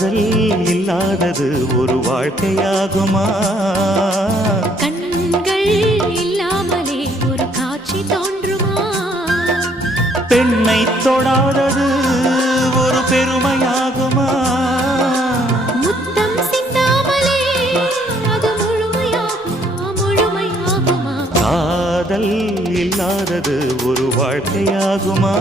காதல் இல்லாதது ஒரு வாழ்க்கையாகுமா? கண்கள் இல்லாமலே ஒரு காட்சி தோன்றுமா? பெண்ணை தொடாதது ஒரு பெருமையாகுமா? முத்தம் சிந்தாமலே அது முழுமையாகுமா? முழுமையாகுமா? காதல் இல்லாதது ஒரு வாழ்க்கையாகுமா?